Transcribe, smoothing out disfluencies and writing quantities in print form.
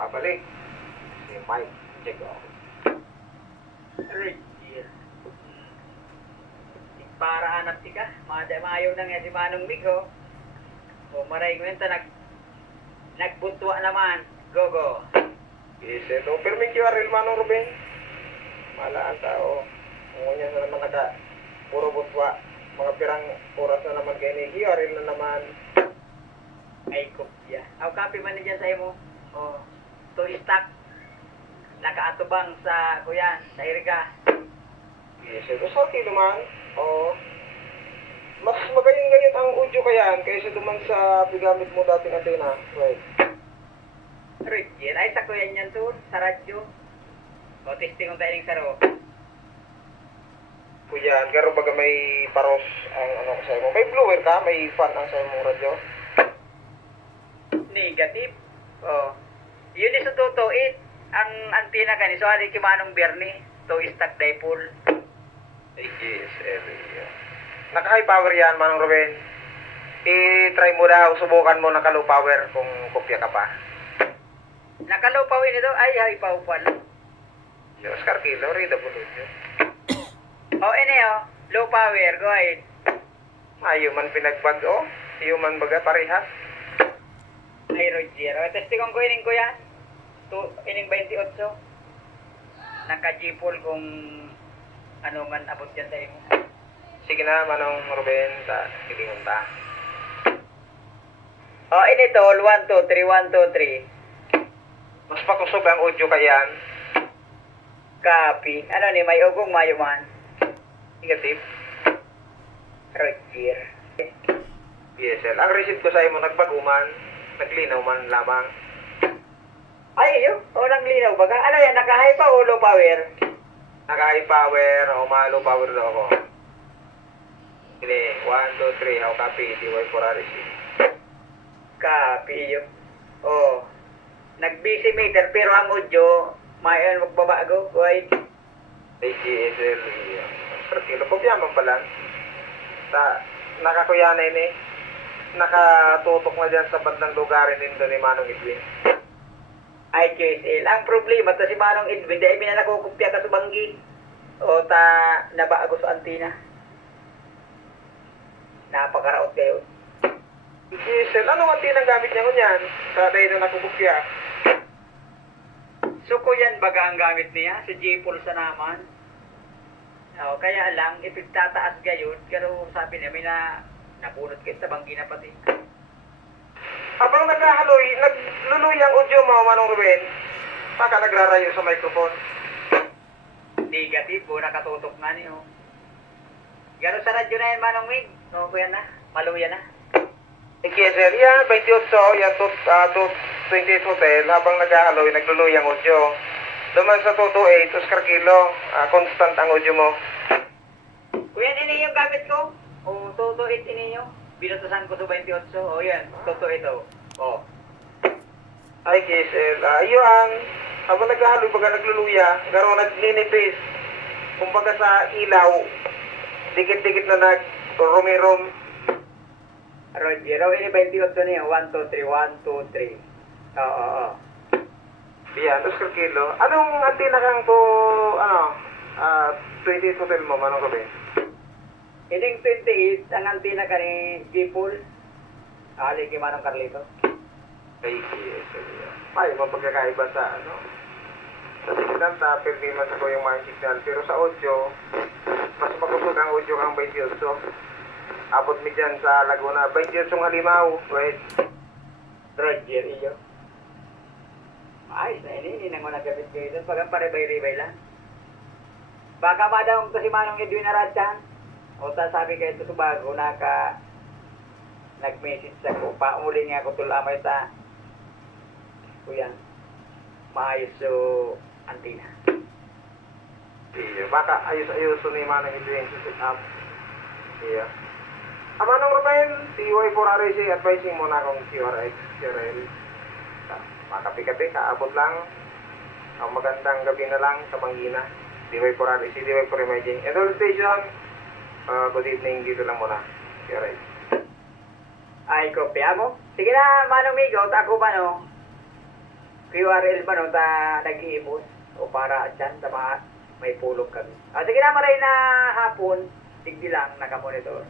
Babalik. Si Mike. Check out. Aray, dear. Para anak si ka, maayaw na nga si Manong Mig, oh. O maray ko yun, nagbutwa naman. Go, go. Yes, ito. Pero may QRL Manong Ruben. Malaan tao. Kung niya na naman puro butwa. Mga pirang oras na naman kayo ni QRL na naman. Ay, kopya. Aw, copy man na dyan sa imo. O, to stock. Nakaatubang sa, kuya, sa Erika. Yes, ito. Sorry naman. Oo. Mas magaling-galing ang audio kayaan kaysa duman sa pigamit mo dating antena. Right. Aray, dear. Ay, sa kuya niyan to, sa radyo. O, testing kong tayo ng saro. Kuya, garo baga may paros ang ano ko sa'yo mo. May blower ka? May fan ang sa'yo mong radyo? Negative. O, yun is to it. Ang antina ka ni, so ali Manong Bernie, to stock dipole. Yes, area. Naka-high power yan, Manong Ruben. I-try mo daw, subukan mo naka-low power kung kopya ka pa. Nakalow pa ito, ay, high pa pala. Yung Oscar Kilo, readable yun. O, low power, go ahead. Human pinagbag, oh. Human baga, parehas. Ay, Roger. O, testing ko ining kuya. Ining 28. Naka-G-Pool kung ano man abot dyan sa imo. Sige na, Manong Ruben, sa kilingon ta. O, ini tol, 1, 2, 3, 1, 2, 3. Mas pakusog ang audio kayan. Copy. Ano ni, may ugong mayo man. Negative. Roger. PSL. Ang receipt ko sa imo, nagbaguman. Naglinaw man lamang. Ay, yun. O, nang linaw baga. Ano yan, naka-high pa o low power? Naka-high power, o low power daw ako. Ini, 1, 2, 3, how copy, DY for a receipt. Copy yun. O, nag-busy meter pero ang audio, may magbabago. Go ahead. AGSL. Sir, kilo po yaman pala. Nakakuyanay ni. Nakatutok na dyan sa bandang lugarin din doon ni Manong Edwin. Ay, QSL. Ang problema to si Manong Edwin, dahil minanakukupya ka sa banggi. O ta, nabago sa antina. Napakaraot kayo. AGSL, ano ang tinang gamit niya ngunyan? Sa dahil na nakukupya. So, kuyan baga ang gamit niya? Si J-Pool sa naman. O, kaya lang, ipagtataas gayon. Pero sabi niya, may napunot kayo sa banggi na pati. Habang nagluluy ang audio mo, Manong Ruben, baka nagrarayo sa microphone. Negative, nakatutok nga niyo. Gano'n sa radyo na yan, Manong Mig? O, kuya na. Maluya na. AGSL, yan, 28, yan, 28 hotel, habang naghahaloy, nagluluy ang audio. Duman sa 228, Oscar Kilo, constant ang audio mo. Kuya, ini yung gamit ko. O, toto it ini nyo. Binutasan ko sa 28. O, yan. Toto ito. O. Ay, KSL, iyo ang, habang naghahaloy, baga nagluluya, garo nagninipis. Kumbaga sa ilaw, dikit-dikit na nag-rumirom. Roger, ini 28 niya. 1, 2, 3, 1, 2, 3. Oo. Yan, Oscar Kilo. Anong antena kang to, 28 hotel mo, Manong Ruben? Ining 28, ang antina ka ni J-Pool. Ali kay Manong Carlito. Ay, KSL, yan. Ay, mapagkakaiba sa, sa signal, perdi man sa ko yung mga signal. Pero sa audio, mas makusog ang audio kang 28. Abot mi dyan sa Laguna. 28 halimaw, right? Roger, iyo. Ayos na ini nang mga gabit kayo doon. Pag pare-bay-ribay lang. Baka madamong to si Manong Edwin na radyan. O ta sabi kayo ito subago nag-message sa ko. Pauli nga ako tulamay sa kuya. Maayos so antina. Iya, baka ayos-ayos ni Manong Edwin sa set up. Iya. Manong Ruben, TY4RC, advising mo na akong QRX, QRL. Makapi-kapi, kaabot lang. Ang magandang gabi na lang sa Mangina. TY4RC, TY4 Imaging. Enroll station. Good evening, dito lang muna. QRX. Ay, kopya mo? Sige na, Manong Migo, ako ba no? QRL ba no, nag-iimos o para dyan sa mga may pulong kami. Sige na maray na hapon, tigdi lang, nakamonitor.